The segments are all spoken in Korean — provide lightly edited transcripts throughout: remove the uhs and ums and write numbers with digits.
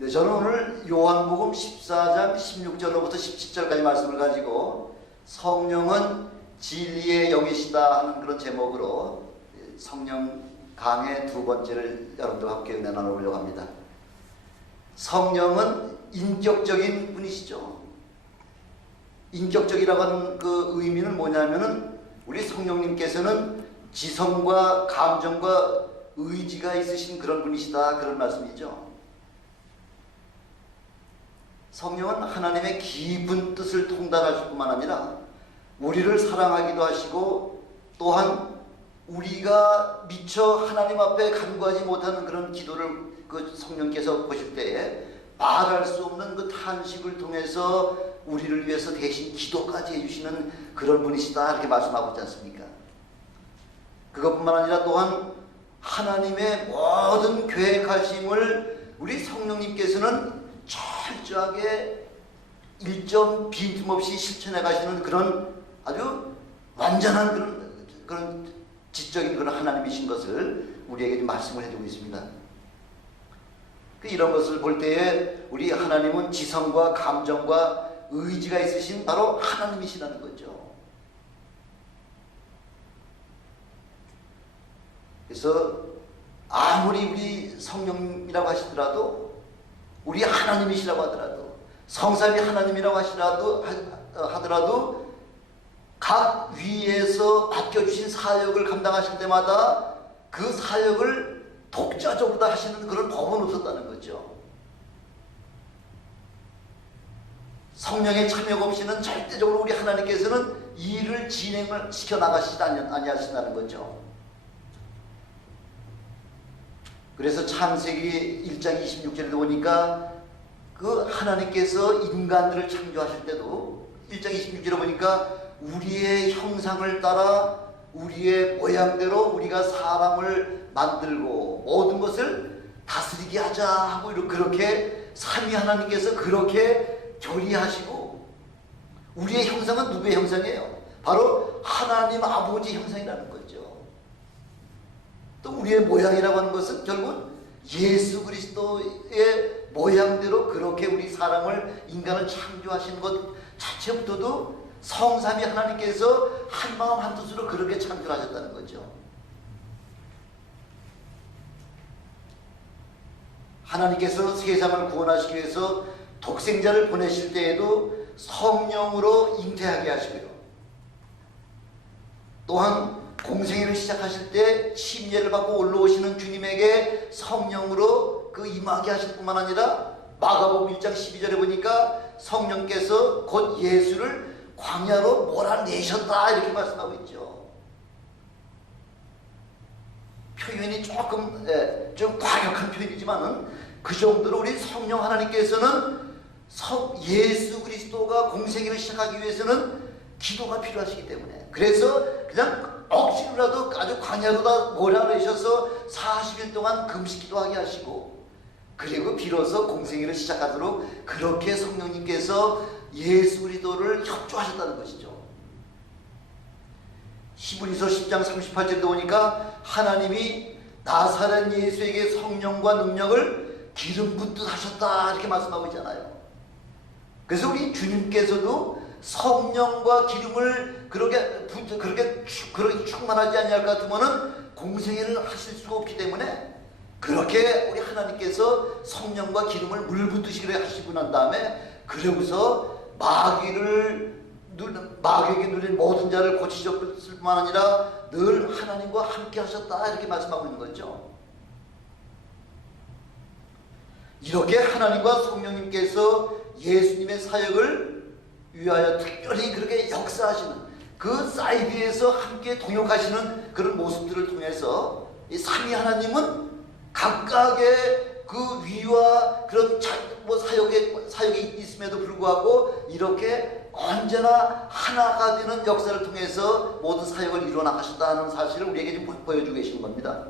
네, 저는 오늘 요한복음 14장 16절로부터 17절까지 말씀을 가지고 성령은 진리의 영이시다 하는 그런 제목으로 성령 강의 두 번째를 여러분들과 함께 은혜 나눠보려고 합니다. 성령은 인격적인 분이시죠. 인격적이라고 하는 그 의미는 뭐냐면은 우리 성령님께서는 지성과 감정과 의지가 있으신 그런 분이시다, 그런 말씀이죠. 성령은 하나님의 깊은 뜻을 통달하실 뿐만 아니라 우리를 사랑하기도 하시고, 또한 우리가 미처 하나님 앞에 간구하지 못하는 그런 기도를 그 성령께서 보실 때에 말할 수 없는 그 탄식을 통해서 우리를 위해서 대신 기도까지 해주시는 그런 분이시다, 이렇게 말씀하고 있지 않습니까? 그것뿐만 아니라 또한 하나님의 모든 계획하심을 우리 성령님께서는 철저하게 일점 빈틈없이 실천해 가시는 그런 아주 완전한 그런 지적인 그런 하나님이신 것을 우리에게 말씀을 해주고 있습니다. 이런 것을 볼 때에 우리 하나님은 지성과 감정과 의지가 있으신 바로 하나님이시라는 거죠. 그래서 아무리 우리 성령이라고 하시더라도, 우리 하나님이시라고 하더라도, 성삼위 하나님이라고 하더라도 각 위에서 맡겨주신 사역을 감당하실 때마다 그 사역을 독자적으로 다 하시는 그런 법은 없었다는 거죠. 성령의 참여가 없이는 절대적으로 우리 하나님께서는 일을 진행을 시켜나가시지 아니하신다는 거죠. 그래서 창세기 1장 26절에 보니까 그 하나님께서 인간들을 창조하실 때도 1장 26절에 보니까 우리의 형상을 따라 우리의 모양대로 우리가 사람을 만들고 모든 것을 다스리게 하자 하고 그렇게 삼위 하나님께서 그렇게 조리하시고, 우리의 형상은 누구의 형상이에요? 바로 하나님 아버지 형상이라는 거죠. 또 우리의 모양이라고 하는 것은 결국 예수 그리스도의 모양대로 그렇게 우리 사람을, 인간을 창조하신 것 자체부터도 성삼위 하나님께서 한마음 한뜻으로 그렇게 창조하셨다는 거죠. 하나님께서 세상을 구원하시기 위해서 독생자를 보내실 때에도 성령으로 잉태하게 하시고요, 또한 공생애를 시작하실 때 침례를 받고 올라오시는 주님에게 성령으로 그 임하게 하실 뿐만 아니라 마가복음 1장 12절에 보니까 성령께서 곧 예수를 광야로 몰아내셨다, 이렇게 말씀하고 있죠. 표현이 좀 과격한 표현이지만은 그 정도로 우리 성령 하나님께서는 예수 그리스도가 공생애를 시작하기 위해서는 기도가 필요하시기 때문에, 그래서 그냥 억지로라도 아주 광야로다 몰아내셔서 40일 동안 금식 기도하게 하시고, 그리고 비로소 공생애를 시작하도록 그렇게 성령님께서 예수 그리스도를 협조하셨다는 것이죠. 히브리서 10장 38절에 보니까 하나님이 나사렛 예수에게 성령과 능력을 기름 붓듯 하셨다, 이렇게 말씀하고 있잖아요. 그래서 우리 주님께서도 성령과 기름을 그렇게 충만하지 아니할 것 같으면은 공생애를 하실 수가 없기 때문에, 그렇게 우리 하나님께서 성령과 기름을 물 붓듯이 하시고 난 다음에 그러고서 마귀에게 눌린 모든 자를 고치셨을 뿐만 아니라 늘 하나님과 함께 하셨다, 이렇게 말씀하고 있는 거죠. 이렇게 하나님과 성령님께서 예수님의 사역을 위하여 특별히 그렇게 역사하시는 그 사이드에서 함께 동역하시는 그런 모습들을 통해서 이 삼위 하나님은 각각의 그 위와 그런 사역이 있음에도 불구하고 이렇게 언제나 하나가 되는 역사를 통해서 모든 사역을 이루어 나가셨다는 사실을 우리에게 지금 보여주고 계시는 겁니다.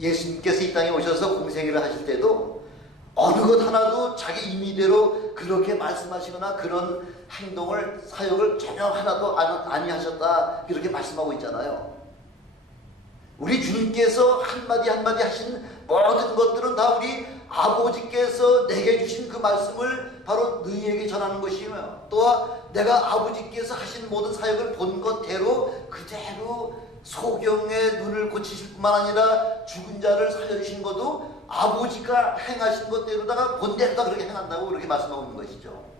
예수님께서 이 땅에 오셔서 공생애를 하실 때도 어느 것 하나도 자기 임의대로 그렇게 말씀하시거나 그런 행동을, 사역을 전혀 하나도 아니하셨다, 이렇게 말씀하고 있잖아요. 우리 주님께서 한마디 한마디 하신 모든 것들은 다 우리 아버지께서 내게 주신 그 말씀을 바로 너희에게 전하는 것이며, 또한 내가 아버지께서 하신 모든 사역을 본 것대로 그대로 소경의 눈을 고치실 뿐만 아니라 죽은 자를 살려주신 것도 아버지가 행하신 것대로다가 본대로다 그렇게 행한다고 그렇게 말씀하고 있는 것이죠.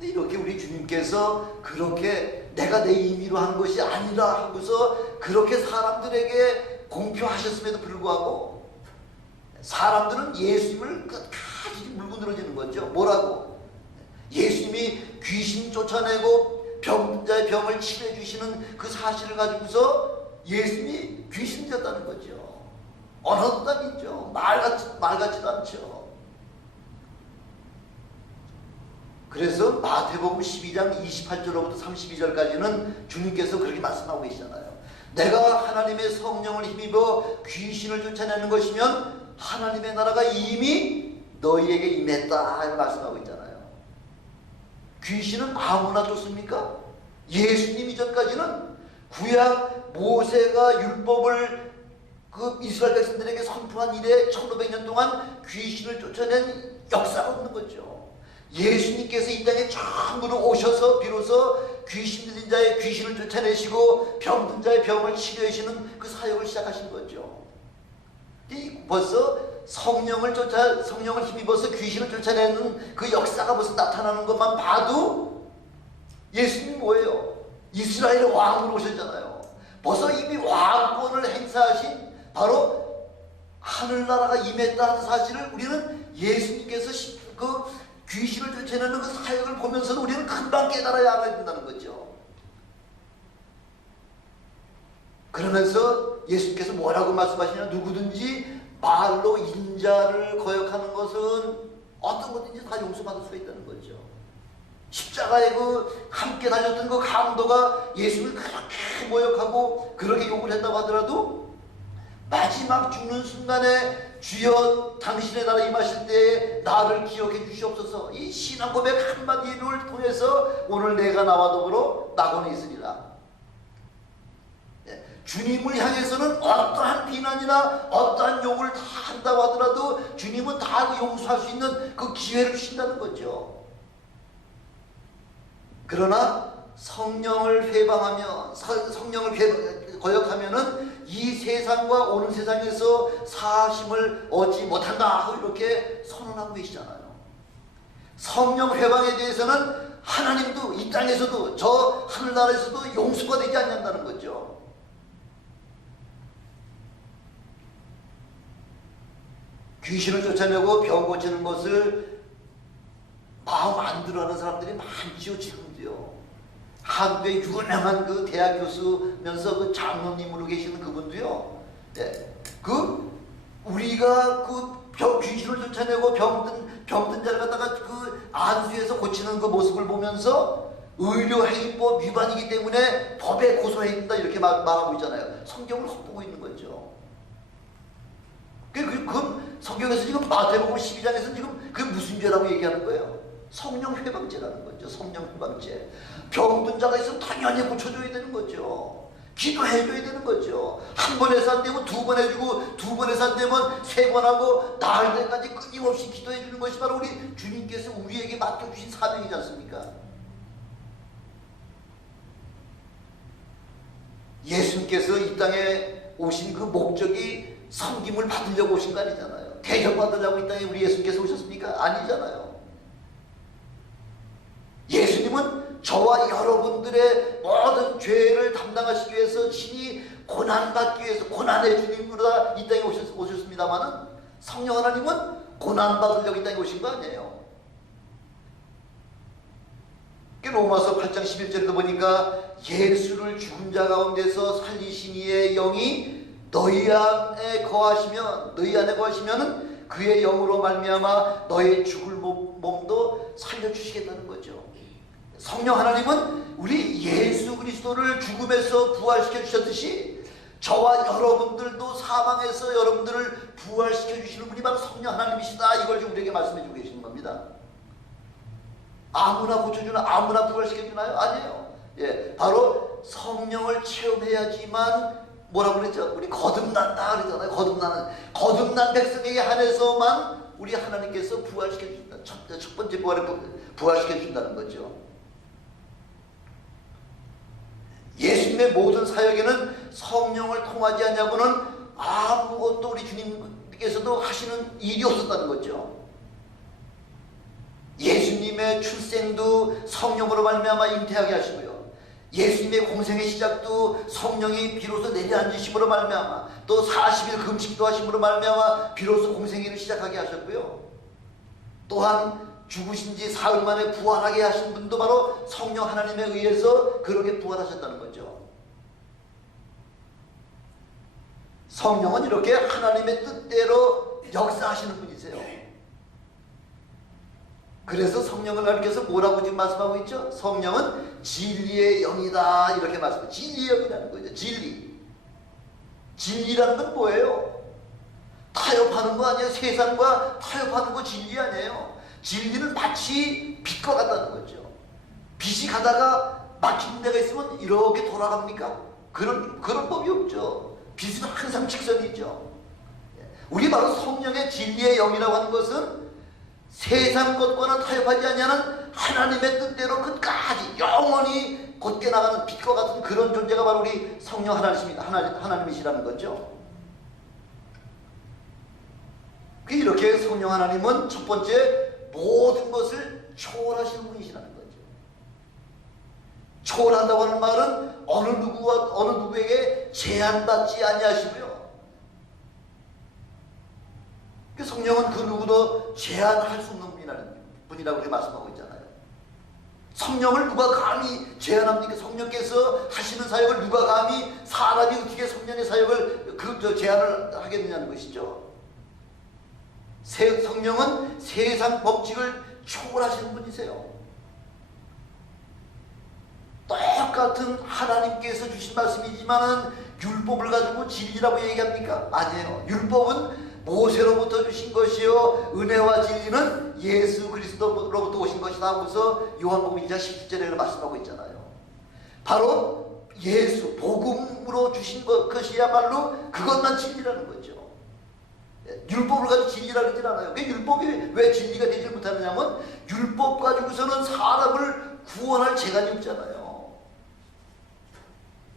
이렇게 우리 주님께서 그렇게 내가 내 임의로 한 것이 아니라 하고서 그렇게 사람들에게 공표하셨음에도 불구하고 사람들은 예수님을 끝까지 물고 늘어지는 거죠. 뭐라고? 예수님이 귀신 쫓아내고 병든 자의 병을 치료해 주시는 그 사실을 가지고서 예수님이 귀신 되었다는 거죠. 언어도 아니죠. 말 같지도 않죠. 그래서 마태복음 12장 28절로부터 32절까지는 주님께서 그렇게 말씀하고 계시잖아요. 내가 하나님의 성령을 힘입어 귀신을 쫓아내는 것이면 하나님의 나라가 이미 너희에게 임했다 이렇게 말씀하고 있잖아요. 귀신은 아무나 쫓습니까? 예수님 이전까지는 구약 모세가 율법을 그 이스라엘 백성들에게 선포한 이래 1500년 동안 귀신을 쫓아낸 역사가 없는 거죠. 예수님께서 이 땅에 처음으로 오셔서 비로소 귀신 들린 자의 귀신을 쫓아내시고 병든 자의 병을 치료하시는 그 사역을 시작하신 거죠. 벌써 성령을 힘입어서 귀신을 쫓아내는 그 역사가 벌써 나타나는 것만 봐도 예수님이 뭐예요? 이스라엘의 왕으로 오셨잖아요. 벌써 이미 왕권을 행사하신 바로 하늘나라가 임했다 하는 사실을 우리는 예수님께서 그 귀신을 쫓아내는 그 사역을 보면서도 우리는 금방 깨달아야 알아야 된다는 거죠. 그러면서 예수님께서 뭐라고 말씀하시냐? 누구든지 말로 인자를 거역하는 것은 어떤 것든지 다 용서받을 수가 있다는 거죠. 십자가에 그 함께 달렸던 그 강도가 예수를 그렇게 모욕하고 그렇게 욕을 했다고 하더라도 마지막 죽는 순간에 주여 당신의 나라 임하실 때에 나를 기억해 주시옵소서, 이 신앙 고백 한마디를 통해서 오늘 내가 나와 더불어 낙원에 있으리라. 주님을 향해서는 어떠한 비난이나 어떠한 욕을 다 한다고 하더라도 주님은 다 용서할 수 있는 그 기회를 주신다는 거죠. 그러나 성령을 회방하면, 성령을 거역하면은 이 세상과 오는 세상에서 사심을 얻지 못한다 이렇게 선언하고 계시잖아요. 성령 회방에 대해서는 하나님도 이 땅에서도 저 하늘나라에서도 용서가 되지 않는다는 거죠. 귀신을 쫓아내고 병 고치는 것을 마음 안 들어하는 사람들이 많지요. 지금도요. 한국의 유명한 그 대학 교수면서 그 장로님으로 계시는 그분도요. 네. 우리가 귀신을 쫓아내고 병든 자를 갖다가 그 안수해서 고치는 그 모습을 보면서 의료행위법 위반이기 때문에 법에 고소해야 된다 이렇게 말하고 있잖아요. 성경을 헛보고 있는 거죠. 그 성경에서 지금 마태복음 12장에서 지금 그게 무슨 죄라고 얘기하는 거예요? 성령 회방죄라는 거죠. 성령 회방죄. 병든 자가 있으면 당연히 고쳐줘야 되는 거죠. 기도해줘야 되는 거죠. 한 번 해서 안 되면 두 번 해주고, 두 번 해서 안 되면 세 번 하고, 나을 때까지 끊임없이 기도해주는 것이 바로 우리 주님께서 우리에게 맡겨주신 사명이지 않습니까? 예수님께서 이 땅에 오신 그 목적이 섬김을 받으려고 오신 거 아니잖아요. 대접받으려고 이 땅에 우리 예수님께서 오셨습니까? 아니잖아요. 예수님은 저와 여러분들의 모든 죄를 담당하시기 위해서 친히 고난받기 위해서 고난의 주님으로 이 땅에 오셨습니다만은 성령 하나님은 고난받으려고 이 땅에 오신 거 아니에요. 로마서 8장 11절에도 보니까 예수를 죽은 자 가운데서 살리신 이의 영이 너희 안에 거하시면 그의 영으로 말미암아 너의 죽을 몸도 살려주시겠다는 거죠. 성령 하나님은 우리 예수 그리스도를 죽음에서 부활시켜 주셨듯이 저와 여러분들도 사망에서 여러분들을 부활시켜 주시는 분이 바로 성령 하나님이시다. 이걸 지금 우리에게 말씀해 주고 계시는 겁니다. 아무나 고쳐주나 아무나 부활시켜 주나요? 아니에요. 예, 바로 성령을 체험해야지만 뭐라고 그랬죠? 우리 거듭난다 그러잖아요. 거듭난 백성에게 한해서만 우리 하나님께서 부활시켜 준다. 첫 번째 부활시켜 준다는 거죠. 예수님의 모든 사역에는 성령을 통하지 않냐고는 아무것도 우리 주님께서도 하시는 일이 없었다는 거죠. 예수님의 출생도 성령으로 말미암아 잉태하게 하시고요. 예수님의 공생의 시작도 성령이 비로소 내려앉으심으로 말미암아, 또 40일 금식도 하심으로 말미암아 비로소 공생애를 시작하게 하셨고요. 또한 죽으신 지 사흘 만에 부활하게 하신 분도 바로 성령 하나님에 의해서 그렇게 부활하셨다는 거죠. 성령은 이렇게 하나님의 뜻대로 역사하시는 분이세요. 그래서 성령을 가리켜서 뭐라고 지금 말씀하고 있죠? 성령은 진리의 영이다 이렇게 말씀해요. 진리의 영이라는 거죠. 진리라는 건 뭐예요? 타협하는 거 아니에요? 세상과 타협하는 거 진리 아니에요? 진리는 마치 빛과 같다는 거죠. 빛이 가다가 막히는 데가 있으면 이렇게 돌아갑니까? 그런 법이 없죠. 빛은 항상 직선이죠. 우리 바로 성령의 진리의 영이라고 하는 것은 세상 것과는 타협하지 아니하는 하나님의 뜻대로 끝까지 영원히 곧게 나가는 빛과 같은 그런 존재가 바로 우리 성령 하나님이시라는 거죠. 이렇게 성령 하나님은 첫 번째 모든 것을 초월하시는 분이시라는 거죠. 초월한다고 하는 말은 어느 누구에게 제한받지 아니하시고요. 성령은 그 누구도 제한할 수 없는 분이라고 이렇게 말씀하고 있잖아요. 성령을 누가 감히 제한합니까? 성령께서 하시는 사역을 누가 감히 사람이 어떻게 성령의 사역을 제한을 하겠느냐는 것이죠. 성령은 세상 법칙을 초월하시는 분이세요. 똑같은 하나님께서 주신 말씀이지만은 율법을 가지고 진리라고 얘기합니까? 아니에요. 율법은 모세로부터 주신 것이요 은혜와 진리는 예수 그리스도로부터 오신 것이다 하고서 요한복음 2장 17절에 말씀하고 있잖아요. 바로 예수 복음으로 주신 것이야말로 그것만 진리라는 거죠. 율법을 가지고 진리라고 하지 않아요. 율법이 왜 진리가 되지 못하느냐면 율법 가지고서는 사람을 구원할 재간이 없잖아요.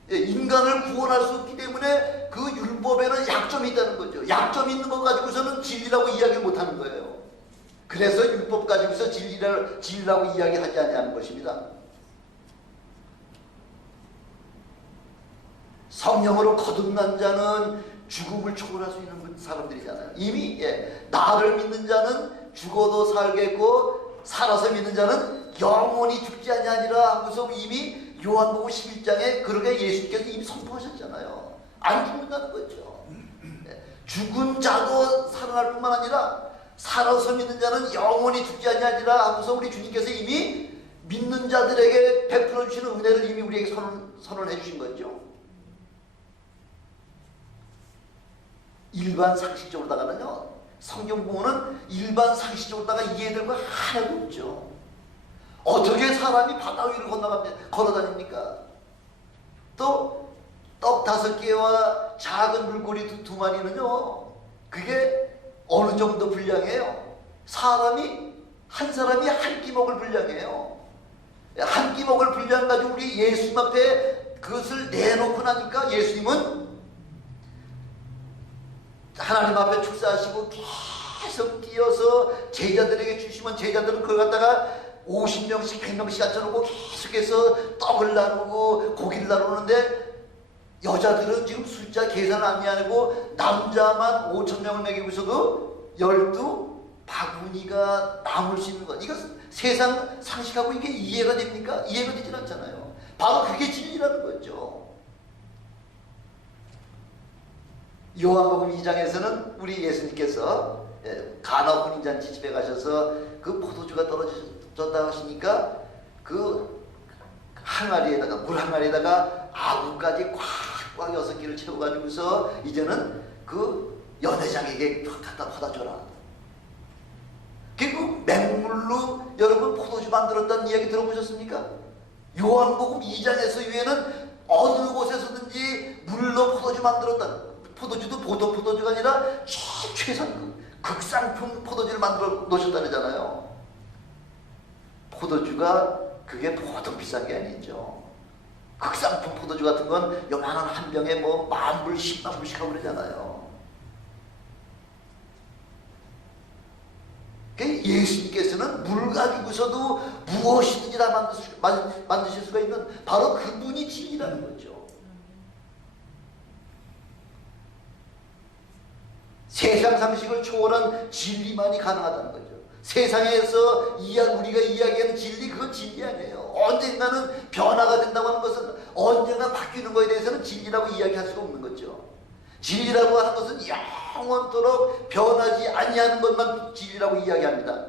인간을 구원할 수 없기 때문에 그 율법에는 약점이 있다는 거죠. 약점이 있는 것 가지고서는 진리라고 이야기 못하는 거예요. 그래서 율법 가지고서 진리라고 이야기하지 않냐는 것입니다. 성령으로 거듭난 자는 죽음을 초월할 수 있는 사람들이잖아요. 이미 나를 믿는 자는 죽어도 살겠고 살아서 믿는 자는 영원히 죽지 아니하리라 하고서 이미 요한복음 11장에 그렇게 예수님께서 이미 선포하셨잖아요. 안 죽는다는 거죠. 죽은 자도 살아날 뿐만 아니라 살아서 믿는 자는 영원히 죽지 아니하리라 하고서 우리 주님께서 이미 믿는 자들에게 베풀어 주시는 은혜를 이미 우리에게 선언해 주신 거죠. 일반 상식적으로다가는요, 성경 보면은 일반 상식적으로다가 이해될 거 하나도 없죠. 어떻게 사람이 바다 위를 걸어다닙니까? 또 떡 5개와 작은 물고기 2마리는요, 그게 어느 정도 분량이에요? 한 사람이 한 끼 먹을 분량이에요. 한 끼 먹을 분량 가지고 우리 예수님 앞에 그것을 내놓고 나니까 예수님은 하나님 앞에 축사하시고 계속 뛰어서 제자들에게 주시면 제자들은 그걸 갖다가 50명씩 100명씩 앉혀놓고 계속해서 떡을 나누고 고기를 나누는데 여자들은 지금 숫자 계산 안 하고 남자만 5,000명을 먹이고 있어도 12바구니가 남을 수 있는 것. 이거 세상 상식하고 이게 이해가 됩니까? 이해가 되질 않잖아요. 바로 그게 진리라는 거죠. 요한복음 2장에서는 우리 예수님께서 가나 혼인잔치 집에 가셔서 그 포도주가 떨어졌다 하시니까 그 항아리에다가 물 항아리에다가 아구까지 꽉꽉 6개를 채워가지고서 이제는 그 연회장에게 갖다 받아줘라. 그 맹물로 여러분 포도주 만들었다는 이야기 들어보셨습니까? 요한복음 2장에서 위에는 어느 곳에서든지 물로 포도주 만들었다. 포도주도 보통 포도주가 아니라 최상급 극상품 포도주를 만들어 놓으셨다잖아요. 포도주가 그게 보통 비싼 게 아니죠. 극상품 포도주 같은 건 요만한 한 병에 뭐 10,000불, 100,000불씩 하고 그러잖아요. 예수님께서는 물 가지고서도 무엇이든지 다 만드실 수가 있는 바로 그분이 진리라는 거죠. 세상 상식을 초월한 진리만이 가능하다는 거죠. 세상에서 우리가 이야기하는 진리, 그건 진리 아니에요. 언젠가는 변화가 된다고 하는 것은, 언젠가 바뀌는 것에 대해서는 진리라고 이야기할 수가 없는 거죠. 진리라고 하는 것은 영원토록 변하지 아니하는 것만 진리라고 이야기합니다.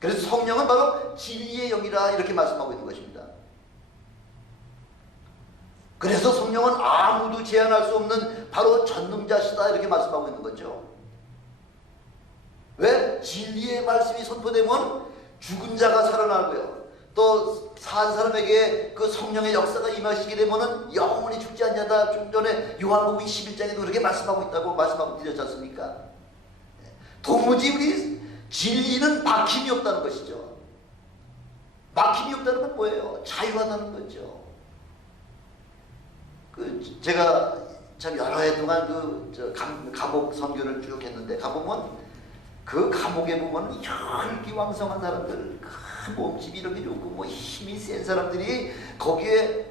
그래서 성령은 바로 진리의 영이라 이렇게 말씀하고 있는 것입니다. 그래서 성령은 아무도 제한할 수 없는 바로 전능자시다 이렇게 말씀하고 있는 거죠. 왜? 진리의 말씀이 선포되면 죽은 자가 살아나고요. 또 산 사람에게 그 성령의 역사가 임하시게 되면은 영원히 죽지 않냐다. 좀 전에 요한복음 11장에도 그렇게 말씀하고 있다고 말씀하고 드렸지 않습니까? 도무지 우리 진리는 막힘이 없다는 것이죠. 막힘이 없다는 건 뭐예요? 자유하다는 거죠. 제가 참 여러 해 동안 감옥 선교를 쭉 했는데 가보면 그 감옥에 보면 혈기왕성한 사람들, 큰 몸집이 이렇게 좋고 뭐 힘이 센 사람들이 거기에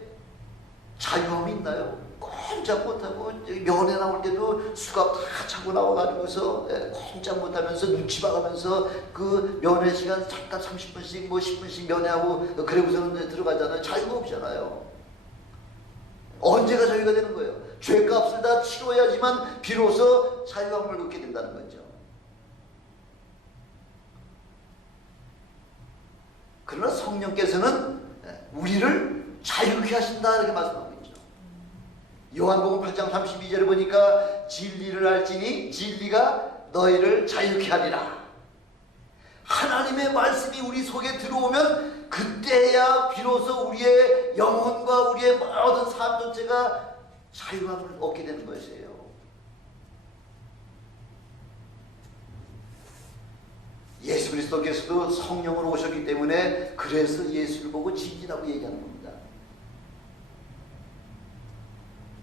자유함이 있나요? 꼼짝 못하고 면회 나올 때도 수갑 다 차고 나와가지고서 꼼짝 못하면서 눈치 봐가면서 그 면회 시간 잠깐 30분씩 뭐 10분씩 면회하고 그러고서는 들어가잖아요. 자유가 없잖아요. 언제가 자유가 되는 거예요? 죄값을 다 치러야지만 비로소 자유함을 얻게 된다는 거죠. 그러나 성령께서는 우리를 자유케 하신다 이렇게 말씀하고 있죠. 요한복음 8장 32절을 보니까 진리를 알지니 진리가 너희를 자유케 하리라. 하나님의 말씀이 우리 속에 들어오면 그때야 비로소 우리의 영혼과 우리의 모든 삶 전체가 자유함을 얻게 되는 것이에요. 예수 그리스도께서도 성령으로 오셨기 때문에 그래서 예수를 보고 진리라고 얘기하는 겁니다.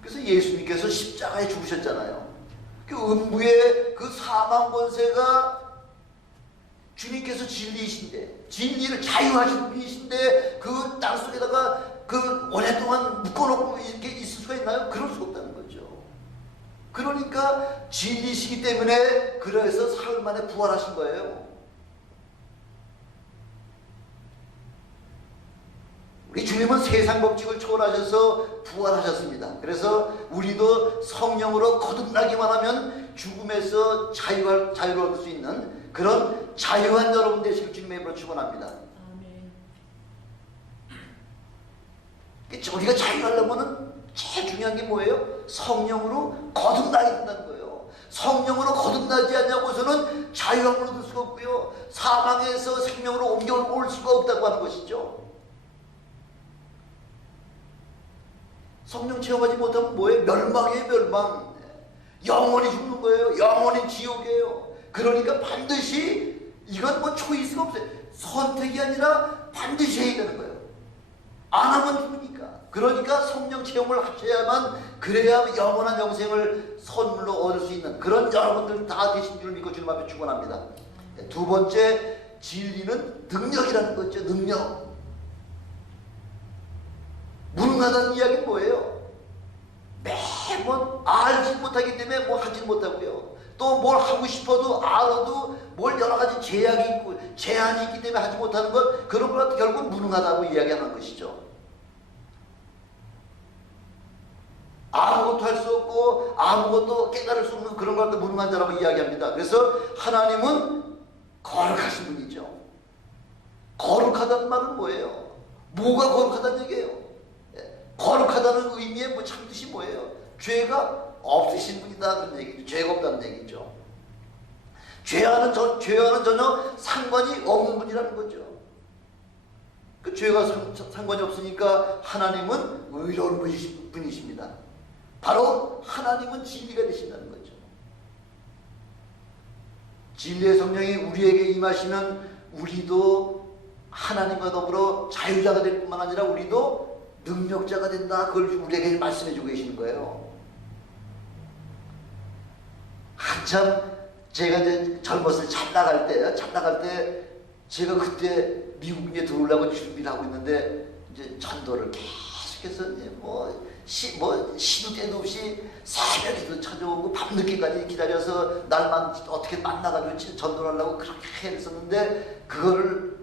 그래서 예수님께서 십자가에 죽으셨잖아요. 그 음부의 그 사망 권세가 주님께서 진리이신데, 진리를 자유하신 분이신데 그 땅속에다가 그 오랫동안 묶어놓고 이렇게 있을 수가 있나요? 그럴 수 없다는 거죠. 그러니까 진리시기 때문에 그래서 사흘 만에 부활하신 거예요. 우리 주님은 세상 법칙을 초월하셔서 부활하셨습니다. 그래서 우리도 성령으로 거듭나기만 하면 죽음에서 자유를 얻을 수 있는 그런 자유한 여러분 되시길 주님의 이름으로 축원합니다. 우리가 자유하려면 제일 중요한 게 뭐예요? 성령으로 거듭나야 된다는 거예요. 성령으로 거듭나지 않냐고서는 자유함을 얻을 수가 없고요. 사망에서 생명으로 옮겨올 수가 없다고 하는 것이죠. 성령 체험하지 못하면 뭐예요? 멸망이에요, 멸망. 영원히 죽는 거예요. 영원히 지옥이에요. 그러니까 반드시 이건 뭐 초이스가 없어요. 선택이 아니라 반드시 해야 되는 거예요. 안 하면 죽으니까. 그러니까 성령 체험을 하셔야만 그래야 영원한 영생을 선물로 얻을 수 있는 그런 여러분들 다 되신 줄 믿고 주님 앞에 축원합니다. 두 번째, 진리는 능력이라는 거죠. 능력. 무능하다는 이야기는 뭐예요? 매번 알지 못하기 때문에 뭐 하지 못하고요. 또 뭘 하고 싶어도 알아도 뭘 여러 가지 제약이 있고 제한이 있기 때문에 하지 못하는 것, 그런 걸 결국 무능하다고 이야기하는 것이죠. 아무것도 할 수 없고 아무것도 깨달을 수 없는 그런 걸 갖고 무능한 자라고 이야기합니다. 그래서 하나님은 거룩하신 분이죠. 거룩하다는 말은 뭐예요? 뭐가 거룩하다는 얘기예요? 거룩하다는 의미의 뭐 참뜻이 뭐예요? 죄가 없으신 분이다 그런 얘기죠. 죄가 없다는 얘기죠. 죄와는 전혀 상관이 없는 분이라는 거죠. 그 죄가 상관이 없으니까 하나님은 의로운 분이십니다. 바로 하나님은 진리가 되신다는 거죠. 진리의 성령이 우리에게 임하시면 우리도 하나님과 더불어 자유자가 될 뿐만 아니라 우리도 능력자가 된다. 그걸 우리에게 말씀해 주고 계시는 거예요. 한참 제가 이제 젊었을 잘 나갈 때 제가 그때 미국에 들어오려고 준비를 하고 있는데 이제 전도를 계속해서 이제 시도 때도 없이 새벽에도 찾아오고 밤늦게까지 기다려서 날만 어떻게 만나가지고 전도를 하려고 그렇게 했었는데 그거를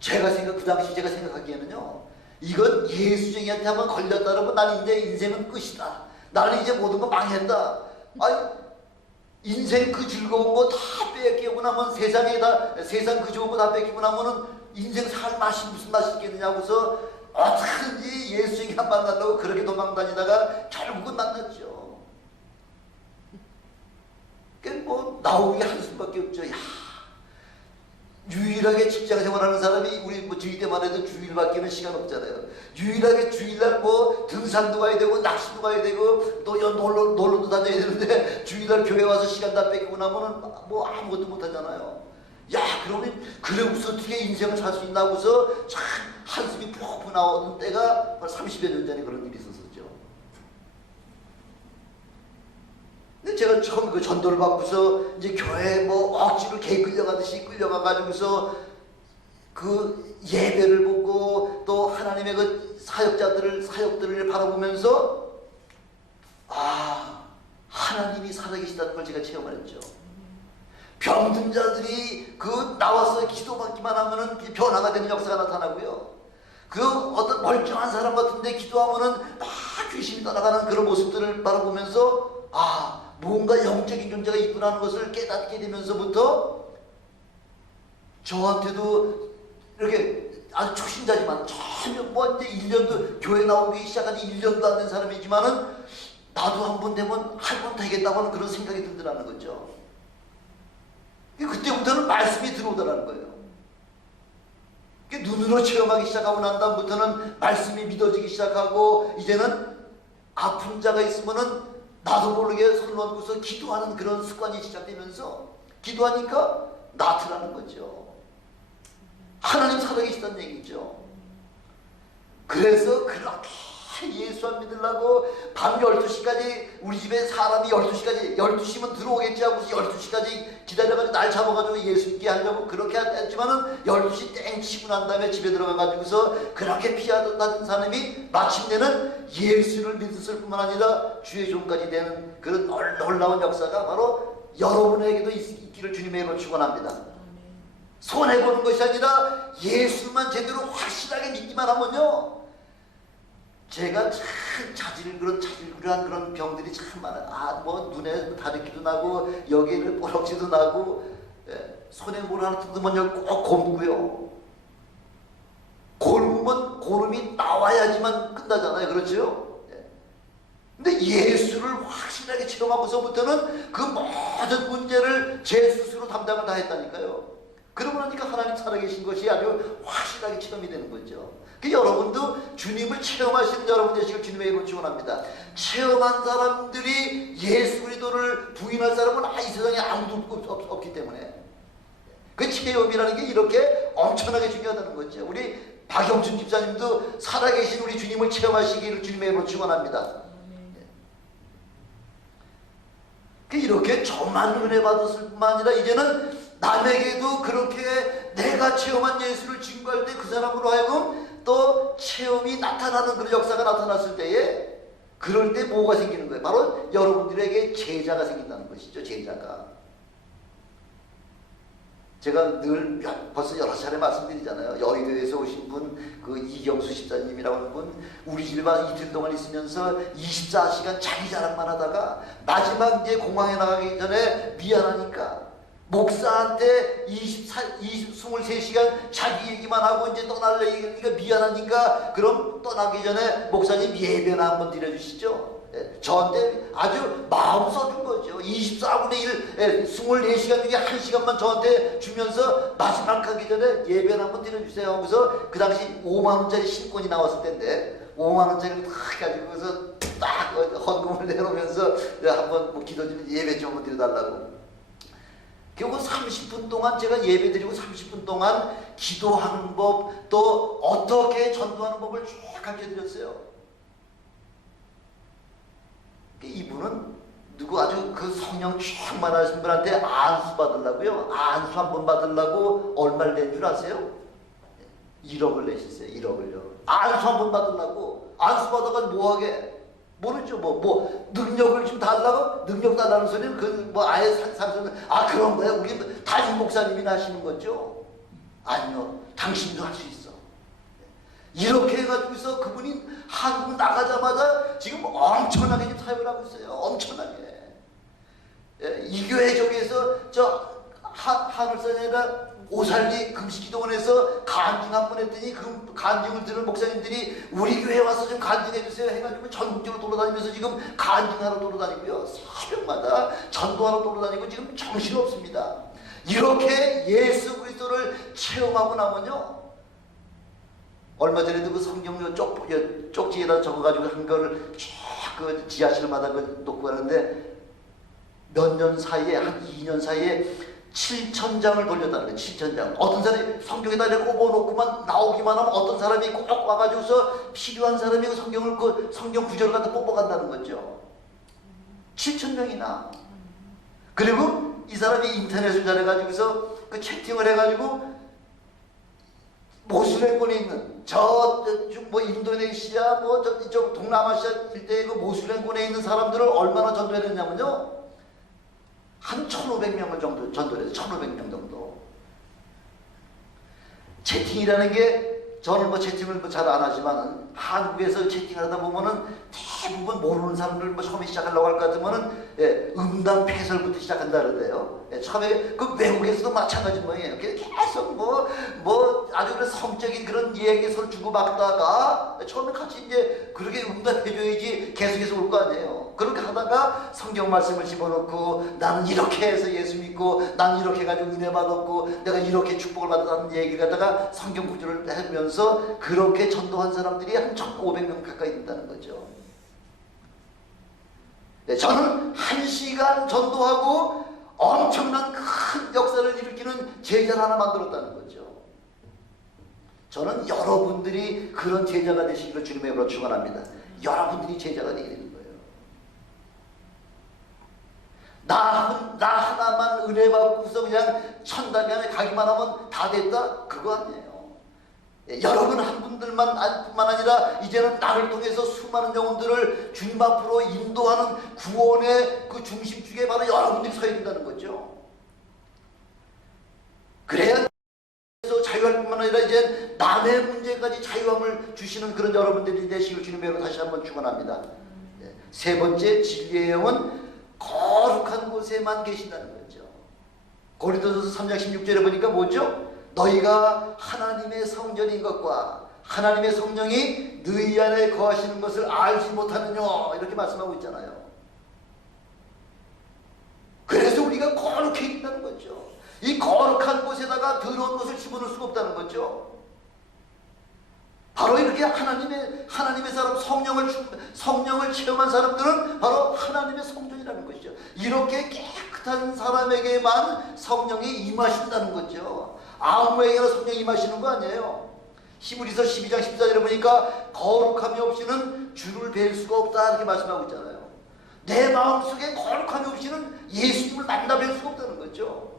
그 당시 제가 생각하기에는요, 이건 예수쟁이한테 한번 걸렸다 그러면 나는 이제 인생은 끝이다. 나는 이제 모든 거 망했다. 아니, 인생 그 즐거운 거 다 뺏기고 나면 세상 그 좋은 거 다 뺏기고 나면은 인생 살 맛이 무슨 맛이 있겠느냐고서 어떻게든지 예수에게 만나려고 그렇게 도망다니다가 결국은 만났죠. 뭐 나오기 한숨밖에 없죠. 야, 유일하게 직장 생활하는 사람이 우리 뭐 주일 때만 해도 주일밖에는 시간 없잖아요. 유일하게 주일날 뭐 등산도 가야 되고 낚시도 가야 되고 또 놀러도 다녀야 되는데 주일날 교회 와서 시간 다 뺏기고 나면은 뭐 아무것도 못 하잖아요. 야, 그러면 그러고서 어떻게 인생을 살 수 있나 하고서 참 한숨이 푹푹 나오는 때가 30여 년 전에 그런 일이 있었었죠. 근데 제가 처음 그 전도를 받고서 이제 교회 뭐 억지로 개 끌려가듯이 끌려가가지고서 그 예배를 보고 또 하나님의 그 사역들을 바라보면서 하나님이 살아계시다는 걸 제가 체험을 했죠. 병든 자들이 나와서 기도받기만 하면은 변화가 되는 역사가 나타나고요. 어떤 멀쩡한 사람 같은데 기도하면은 막 귀신이 떠나가는 그런 모습들을 바라보면서 뭔가 영적인 존재가 있구나는 것을 깨닫게 되면서부터 저한테도 이렇게 아주 초신자지만 전혀 이제 1년도 교회 나오기 시작한 지 1년도 안 된 사람이지만은 나도 한 번 되면 할 번 되겠다고 하는 그런 생각이 들더라는 거죠. 그때부터는 말씀이 들어오더라는 거예요. 눈으로 체험하기 시작하고 난 다음부터는 말씀이 믿어지기 시작하고 이제는 아픈 자가 있으면은 나도 모르게 손 얹고서 기도하는 그런 습관이 시작되면서 기도하니까 나타나는 거죠. 하나님 살아계시다는 얘기죠. 그래서 그렇게 예수 안 믿으려고 밤 12시까지 우리 집에 사람이 12시면 들어오겠지 하고서 12시까지 기다려가지고 날 잡아가지고 예수 믿게 하려고 그렇게 했지만은 12시 땡 치고 난 다음에 집에 들어가가지고서 그렇게 피하던 사람이 마침내는 예수를 믿었을 뿐만 아니라 주의 종까지 되는 그런 놀라운 역사가 바로 여러분에게도 있기를 주님의 이름으로 축원합니다. 손해보는 것이 아니라 예수만 제대로 확실하게 믿기만 하면요, 제가 참 자질구레한 그런 병들이 참 많아요. 뭐 눈에 다래끼도 나고 여기를 뽀럭지도 나고, 손에 뭘 하나 뜯으면 꼭 곪고요. 곪으면 고름이 나와야지만 끝나잖아요. 그렇죠? 근데 예수를 확실하게 체험하고서부터는 그 모든 문제를 제 스스로 담당을 다 했다니까요. 그러고 나니까 하나님 살아계신 것이 아주 확실하게 체험이 되는 거죠. 여러분도 주님을 체험하시는 여러분 되시길 주님의 이름으로 축원합니다. 체험한 사람들이 예수 그리스도를 부인할 사람은 이 세상에 아무도 없기 때문에 그 체험이라는 게 이렇게 엄청나게 중요하다는 거죠. 우리 박영춘 집사님도 살아계신 우리 주님을 체험하시기를 주님의 이름으로 축원합니다. 이렇게 저만 은혜 받았을 뿐만 아니라 이제는 남에게도 그렇게 내가 체험한 예수를 증거할 때 그 사람으로 하여금 또 체험이 나타나는 그런 역사가 나타났을 때에 그럴 때 뭐가 생기는 거예요? 바로 여러분들에게 제자가 생긴다는 것이죠. 제자가. 제가 늘 벌써 여러 차례 말씀드리잖아요. 여의도에서 오신 분, 그 이경수 집사님이라고 하는 분, 우리 집에 이틀 동안 있으면서 24시간 자기 자랑만 하다가 마지막 이제 공항에 나가기 전에 미안하니까 목사한테 23시간 자기 얘기만 하고 이제 떠날래 얘기니까 미안하니까 그럼 떠나기 전에 목사님 예배나 한번 드려주시죠. 저한테 아주 마음 써준 거죠. 24분의 1, 24시간 중에 1시간만 저한테 주면서 마지막 가기 전에 예배를 한번 드려주세요 하고서 그 당시 5만원짜리 신권이 나왔을 때인데 5만원짜리를 딱 가지고 그래서 딱 헌금을 내놓으면서 한번 뭐 기도 좀 예배 좀 한번 드려달라고. 결국 30분 동안 제가 예배 드리고 30분 동안 기도하는 법 또 어떻게 전도하는 법을 쭉 가르쳐드렸어요. 이분은 누구 아주 그 성령 충만하신 분한테 안수 받으려고요. 안수 한 번 받으려고 얼마를 낸 줄 아세요? 1억을 내셨어요. 1억을요. 안수 한 번 받으려고. 안수 받아가지고 뭐하게? 모르죠. 뭐 능력을 좀 달라고? 능력 달라는 소리는 그 뭐 아예 상상은 그런 거야. 우리 담임 목사님이나 하시는 거죠. 아니요. 당신도 할 수 있어. 이렇게 해가지고서 그분이 한국 나가자마자 지금 엄청나게 지금 사역을 하고 있어요. 엄청나게. 이 교회 저기에서 저 하늘산에 아니라 오살리 금식기도원에서 간증 한 번 했더니 그 간증을 들은 목사님들이 우리 교회에 와서 좀 간증해 주세요 해가지고 전국적으로 돌아다니면서 지금 간증하러 돌아다니고요. 새벽마다 전도하러 돌아다니고 지금 정신없습니다. 이렇게 예수 그리스도를 체험하고 나면요. 얼마 전에도 그 성경료 쪽지에다 적어가지고 한 거를 쭉 지하실마다 놓고 가는데 몇 년 사이에 한 2년 사이에 7,000장을 돌렸다는 거예요. 7,000장. 어떤 사람이 성경에다 이렇게 꼽아놓고만 나오기만 하면 어떤 사람이 꼭 와가지고서 필요한 사람이 그 성경을 그 성경 구절을 갖다 뽑아간다는 거죠. 7,000명이나. 그리고 이 사람이 인터넷을 잘해가지고서 그 채팅을 해가지고 모슬렘권에 있는 뭐 인도네시아 뭐 저쪽 동남아시아 일대의 그 모슬렘권에 있는 사람들을 얼마나 전도했냐면요. 한 1,500명을 정도 전도를 해서 1,500명 정도. 채팅이라는 게 저는 뭐 채팅을 뭐 잘 안 하지만은 한국에서 채팅하다 보면은 대부분 모르는 사람들 뭐 처음에 시작하려고 할 것 같으면은 음담 패설부터 시작한다 그러대요. 처음에 그 외국에서도 마찬가지 모양이에요. 계속 뭐 아주 그런 성적인 그런 얘기서를 주고받다가 처음에 같이 이제 그렇게 응답해줘야지 계속해서 올 거 아니에요. 그렇게 하다가 성경 말씀을 집어넣고 나는 이렇게 해서 예수 믿고 나는 이렇게 해가지고 은혜 받았고 내가 이렇게 축복을 받았다는 얘기를 갖다가 성경 구절을 하면서 그렇게 전도한 사람들이 한 1,500명 가까이 된다는 거죠. 네, 저는 1시간 전도하고 엄청난 큰 역사를 일으키는 제자를 하나 만들었다는 거죠. 저는 여러분들이 그런 제자가 되시기를 주님의 이름으로 축원합니다. 여러분들이 제자가 되게 되는 거예요. 나 하나만 은혜 받고서 그냥 천당에 가기만 하면 다 됐다? 그거 아니에요. 여러분 한 분들만 뿐만 아니라 이제는 나를 통해서 수많은 영혼들을 주님 앞으로 인도하는 구원의 그 중심축에 바로 여러분들이 서야 된다는 거죠. 그래야 자유할 뿐만 아니라 이제 남의 문제까지 자유함을 주시는 그런 여러분들이 되시길 주님의 이름으로 다시 한번 축원합니다. 세 번째, 진리의 영은 거룩한 곳에만 계신다는 거죠. 고린도전서 3장 16절에 보니까 뭐죠? 너희가 하나님의 성전인 것과 하나님의 성령이 너희 안에 거하시는 것을 알지 못하느냐 이렇게 말씀하고 있잖아요. 그래서 우리가 거룩해 있다는 거죠. 이 거룩한 곳에다가 더러운 것을 집어넣을 수가 없다는 거죠. 바로 이렇게 하나님의 사람 성령을 체험한 사람들은 바로 하나님의 성전이라는 것이죠. 이렇게 깨끗한 사람에게만 성령이 임하신다는 거죠. 아무에게나 성령이 임하시는 거 아니에요. 히브리서 12장 14절에 보니까 거룩함이 없이는 주를 뵐 수가 없다 이렇게 말씀하고 있잖아요. 내 마음속에 거룩함이 없이는 예수님을 만나 뵐 수가 없다는 거죠.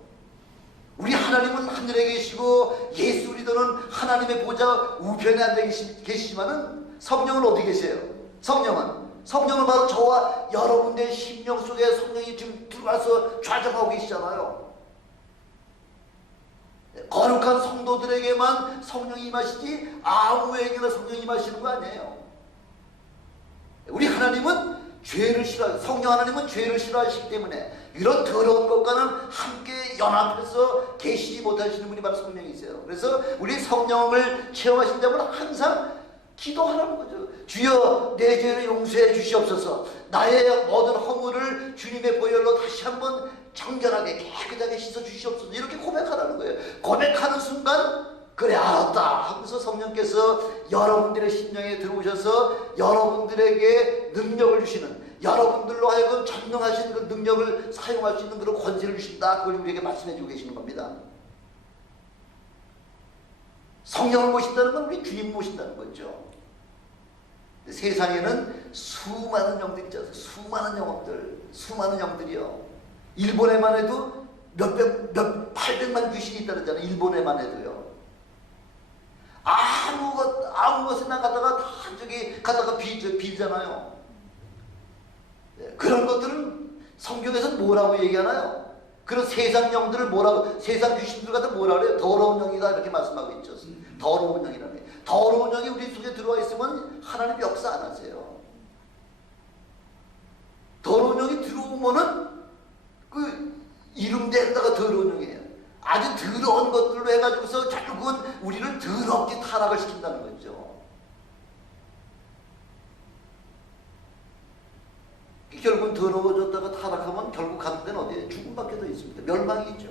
우리 하나님은 하늘에 계시고 예수 그리스도는 하나님의 보좌 우편에 앉아 계시지만은 성령은 어디 계세요? 성령은 바로 저와 여러분의 심령 속에 성령이 지금 들어와서 좌정하고 계시잖아요. 거룩한 성도들에게만 성령이 임하시지 아무에게나 성령이 임하시는 거 아니에요. 우리 하나님은 죄를 싫어하고 성령 하나님은 죄를 싫어하시기 때문에 이런 더러운 것과는 함께 연합해서 계시지 못하시는 분이 바로 성령이세요. 그래서 우리 성령을 체험하신 자분은 항상 기도하라는 거죠. 주여 내 죄를 용서해 주시옵소서. 나의 모든 허물을 주님의 보혈로 다시 한번 정결하게 깨끗하게 씻어 주시옵소서. 이렇게 고백하라는 거예요. 고백하는 순간 그래 알았다 하면서 성령께서 여러분들의 심령에 들어오셔서 여러분들에게 능력을 주시는, 여러분들로 하여금 전능하신 그 능력을 사용할 수 있는 그런 권세를 주신다. 그걸 우리에게 말씀해 주고 계시는 겁니다. 성령을 모신다는 건 우리 주님 모신다는 거죠. 세상에는 수많은 영들이 있잖아요. 수많은 영혼들, 수많은 영들이요. 일본에만 해도 몇 800만 귀신이 있다잖아요. 일본에만 해도요. 아무 것이나 갖다가 다 저기 갖다가 빌잖아요. 그런 것들은 성경에서 뭐라고 얘기하나요? 그런 세상 영들을 뭐라고, 세상 귀신들 갖다 뭐라 그래요? 더러운 영이다 이렇게 말씀하고 있죠. 더러운 영이라네. 더러운 영이 우리 속에 들어와 있으면 하나님 역사 안 하세요. 더러운 영이 들어오면은 그 이름대로다가 더러운 영이에요. 아주 더러운 것들로 해가지고서 결국은 우리를 더럽게 타락을 시킨다는 거죠. 결국은 더러워졌다가 타락하면 결국 가는 데는 어디에? 죽음밖에 더 있습니다. 멸망이죠.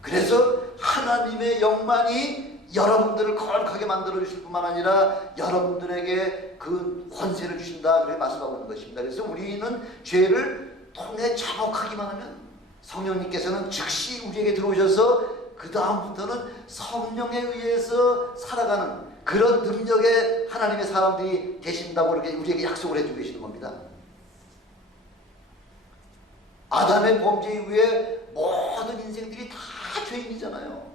그래서 하나님의 영만이 여러분들을 거룩하게 만들어 주실 뿐만 아니라 여러분들에게 그 권세를 주신다 그렇게 말씀하고 있는 것입니다. 그래서 우리는 죄를 통해 자복하기만 하면 성령님께서는 즉시 우리에게 들어오셔서 그 다음부터는 성령에 의해서 살아가는 그런 능력의 하나님의 사람들이 되신다고 이렇게 우리에게 약속을 해주고 계시는 겁니다. 아담의 범죄 이후에 모든 인생들이 다 죄인이잖아요.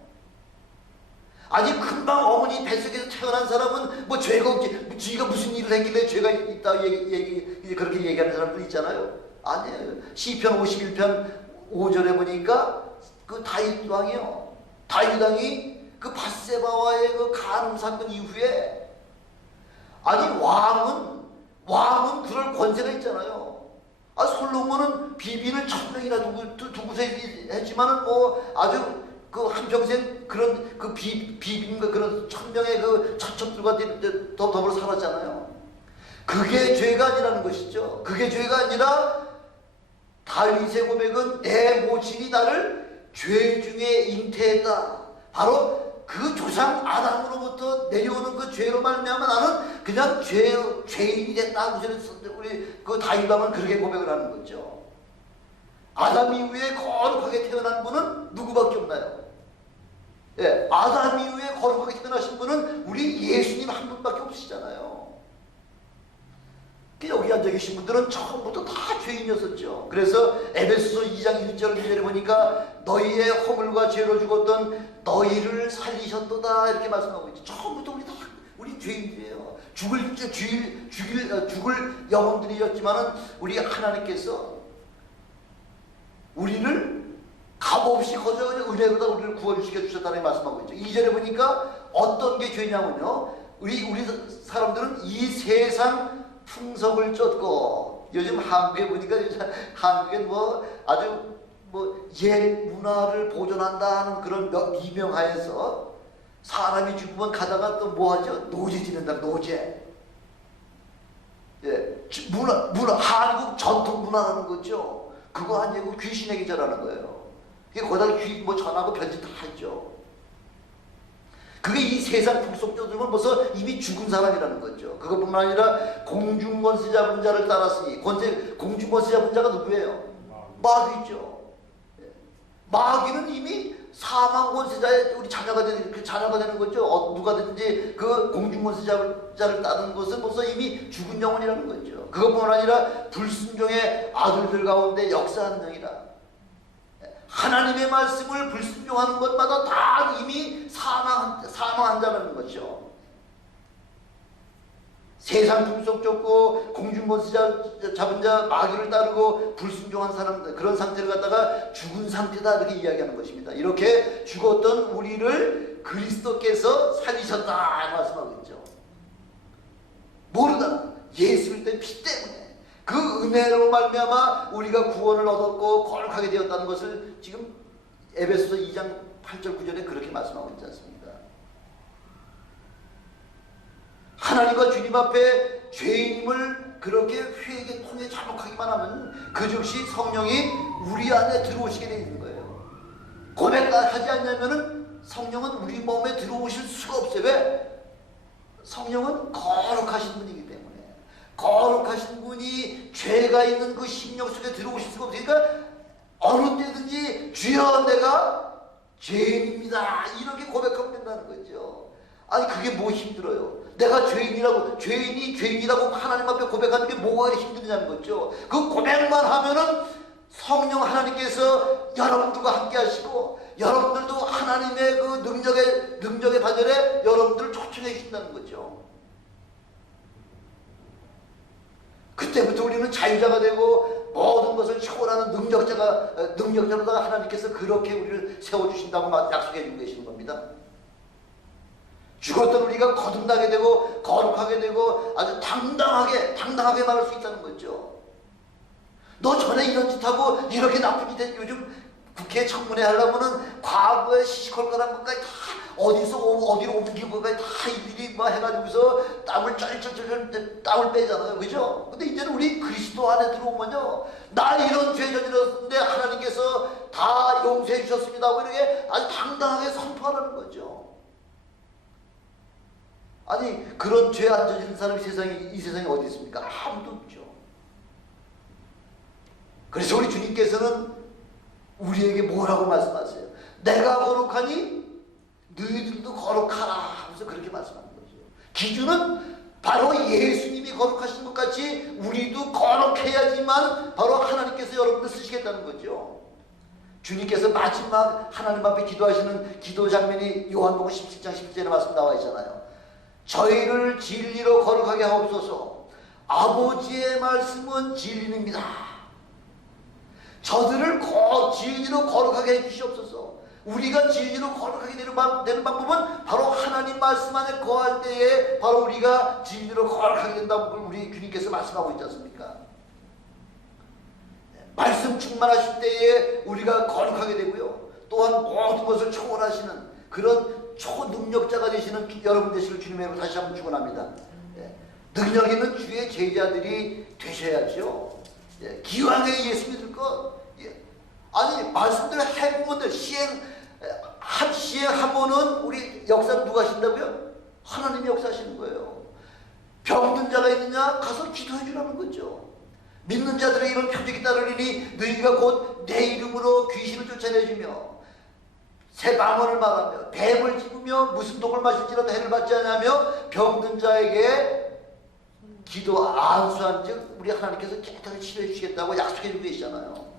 아니 금방 어머니 뱃속에서 태어난 사람은 뭐 죄가 없지, 지가 무슨 일을 했길래 죄가 있다 그렇게 얘기하는 사람들 있잖아요. 아니에요. 시편 51편 5절에 보니까 그 다윗 왕이요. 다윗 왕이 그 밧세바와의 그 간음 사건 이후에 아니 왕은 그럴 권세가 있잖아요. 솔로몬은 비빈을 1000명이나 두고서 했지만은 뭐 아주 그 한평생 그런 그 비빈과 그런 1000명의 그 처첩들과 더불어 살았잖아요. 그게 죄가 아니라는 것이죠. 그게 죄가 아니라 다윗의 고백은 내 모친이 나를 죄 중에 잉태했다. 바로 그 조상 아담으로부터 내려오는 그 죄로 말미암아 나는 그냥 죄인이 됐다. 우리 그 다윗 왕은 그렇게 고백을 하는 거죠. 아담 이후에 거룩하게 태어난 분은 누구밖에 없나요? 예, 아담 이후에 거룩하게 태어나신 분은 우리 예수님 한 분밖에 없으시잖아요. 여기 앉아 계신 분들은 처음부터 다 죄인이었었죠. 그래서 에베소서 2장 1절 2절에 보니까 너희의 허물과 죄로 죽었던 너희를 살리셨도다 이렇게 말씀하고 있죠. 처음부터 우리 죄인이에요. 죽을 영혼들이었지만은 우리 하나님께서 우리를 값없이 거저 은혜로다 우리를 구원시켜 주셨다는 말씀하고 있죠. 2절에 보니까 어떤 게 죄냐면요. 우리 사람들은 이 세상 풍속을 쫓고 요즘 한국에 보니까 한국엔 뭐 아주 뭐 옛 문화를 보존한다 하는 그런 미명하에서 사람이 죽으면 가다가 또 뭐 하죠? 노제 지낸다. 노제. 예, 문화 한국 전통 문화라는 거죠. 그거 아니고 귀신에게 절하는 거예요. 그게 거기다가 뭐 전하고 편지 다 했죠. 그게 이 세상 풍속적으로는 벌써 이미 죽은 사람이라는 거죠. 그것뿐만 아니라 공중권세 잡은 자를 따랐으니 공중권세 잡은 자가 누구예요? 마귀죠. 마귀는 이미 사망권세자의 우리 자녀가 되는 거죠. 누가든지 그 공중권세 잡은 자를 따르는 것은 벌써 이미 죽은 영혼이라는 거죠. 그것뿐만 아니라 불순종의 아들들 가운데 역사하는 영이라. 하나님의 말씀을 불순종하는 것마다 다 이미 사망한 자라는 거죠. 세상 풍속 쫓고 공중권세 잡은 자 마귀를 따르고 불순종한 사람들 그런 상태를 갖다가 죽은 상태다 이렇게 이야기하는 것입니다. 이렇게 죽었던 우리를 그리스도께서 살리셨다 말씀하고 있죠. 모르다 예수 그리스도의 피 때문에 그 은혜로 말미암아 우리가 구원을 얻었고 거룩하게 되었다는 것을 지금 에베소서 2장 8절 9절에 그렇게 말씀하고 있지 않습니까? 하나님과 주님 앞에 죄인임을 그렇게 회개 통해 자복하기만 하면 그 즉시 성령이 우리 안에 들어오시게 되어 있는 거예요. 고백하지 않냐면은 성령은 우리 몸에 들어오실 수가 없어요. 왜? 성령은 거룩하신 분이기 때문에. 거룩하신 분이 죄가 있는 그 심령 속에 들어오실 수가 없어요. 그러니까 어느 때든지 주여 내가 죄인입니다 이렇게 고백하면 된다는 거죠. 아니 그게 뭐 힘들어요? 내가 죄인이라고 죄인이라고 하나님 앞에 고백하는 게 뭐가 힘드냐는 거죠. 그 고백만 하면은 성령 하나님께서 여러분들과 함께 하시고 여러분들도 하나님의 그 능력의 반열에 여러분들을 초청해 주신다는 거죠. 그때부터 우리는 자유자가 되고 모든 것을 초월하는 능력자로다가 하나님께서 그렇게 우리를 세워주신다고 약속해 주고 계시는 겁니다. 죽었던 우리가 거듭나게 되고 거룩하게 되고 아주 당당하게 말할 수 있다는 거죠. 너 전에 이런 짓하고 이렇게 나쁜 짓 했 요즘 국회 청문회 하려면은 과거에 시시콜콜한 것까지 다 어디로 옮긴 것까지 다 일일이 막 해가지고서 땀을 쩔쩔쩔 빼잖아요. 그죠? 근데 이제는 우리 그리스도 안에 들어오면요. 나 이런 죄 저질렀는데 하나님께서 다 용서해 주셨습니다 하고 이렇게 아주 당당하게 선포하라는 거죠. 아니 그런 죄 안 저지른 사람이 이 세상에 어디 있습니까? 아무도 없죠. 그래서 우리 주님께서는 우리에게 뭐라고 말씀하세요? 내가 거룩하니 너희들도 거룩하라 하면서 그렇게 말씀하는 거죠. 기준은 바로 예수님이 거룩하신 것 같이 우리도 거룩해야지만 바로 하나님께서 여러분들 쓰시겠다는 거죠. 주님께서 마지막 하나님 앞에 기도하시는 기도 장면이 요한복음 17장 17절에 말씀 나와 있잖아요. 저희를 진리로 거룩하게 하옵소서. 아버지의 말씀은 진리입니다. 저들을 진리로 거룩하게 해주시옵소서. 우리가 진리로 거룩하게 되는 방법은 바로 하나님 말씀 안에 거할 때에 바로 우리가 진리로 거룩하게 된다고 우리 주님께서 말씀하고 있지 않습니까? 말씀 충만하실 때에 우리가 거룩하게 되고요. 또한 모든 것을 초월하시는 그런 초능력자가 되시는 여러분 되시길 주님의 이름으로 다시 한번 축원합니다. 능력 있는 주의 제자들이 되셔야죠. 기왕에 예수 믿을 것, 아니 말씀대로 해보면 시행하면은 우리 역사 누가 하신다고요? 하나님이 역사하시는 거예요. 병든 자가 있느냐? 가서 기도해 주라는 거죠. 믿는 자들의 이런 표적이 따르리니 너희가 곧 내 이름으로 귀신을 쫓아내주며 새 방언을 말하며 뱀을 집으며 무슨 독을 마실지라도 해를 받지 않으며 병든 자에게 기도 안수한 즉 우리 하나님께서 깨끗하게 치료해 주시겠다고 약속해 주고 계시잖아요.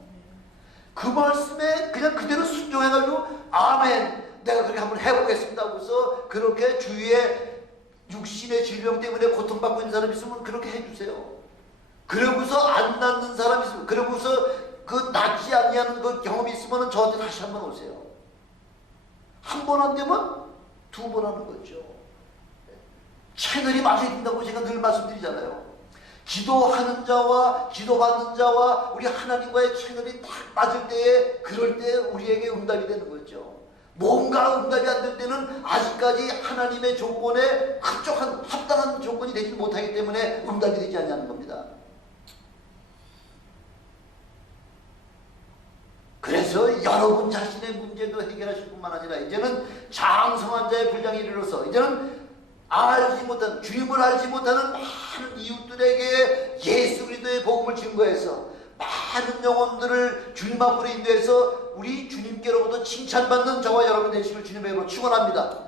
그 말씀에 그냥 그대로 순종해가지고 아멘 내가 그렇게 한번 해보겠습니다 하고서 그렇게 주위에 육신의 질병 때문에 고통받고 있는 사람이 있으면 그렇게 해주세요. 그러고서 안 낫는 사람이 있으면 그러고서 그 낫지 아니하는 그 경험이 있으면 저한테 다시 한번 오세요. 한 번 안 되면 두 번 하는 거죠. 채널이 맞아야 된다고 제가 늘 말씀드리잖아요. 기도하는 자와 기도받는 자와 우리 하나님과의 채널이 딱 맞을 때에 그럴 때 우리에게 응답이 되는 거죠. 뭔가 응답이 안 될 때는 아직까지 하나님의 조건에 합당한 조건이 되지 못하기 때문에 응답이 되지 않냐는 겁니다. 그래서 여러분 자신의 문제도 해결하실 뿐만 아니라 이제는 장성한 자의 분량에 이르러서 이제는 주님을 알지 못하는 많은 이웃들에게 예수 그리스도의 복음을 증거해서 많은 영혼들을 주님 앞으로 인도해서 우리 주님께로부터 칭찬받는 저와 여러분 되시길 주님의 이름으로 축원합니다.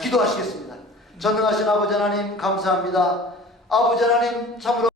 기도하시겠습니다. 전능하신 아버지 하나님 감사합니다. 아버지 하나님 참으로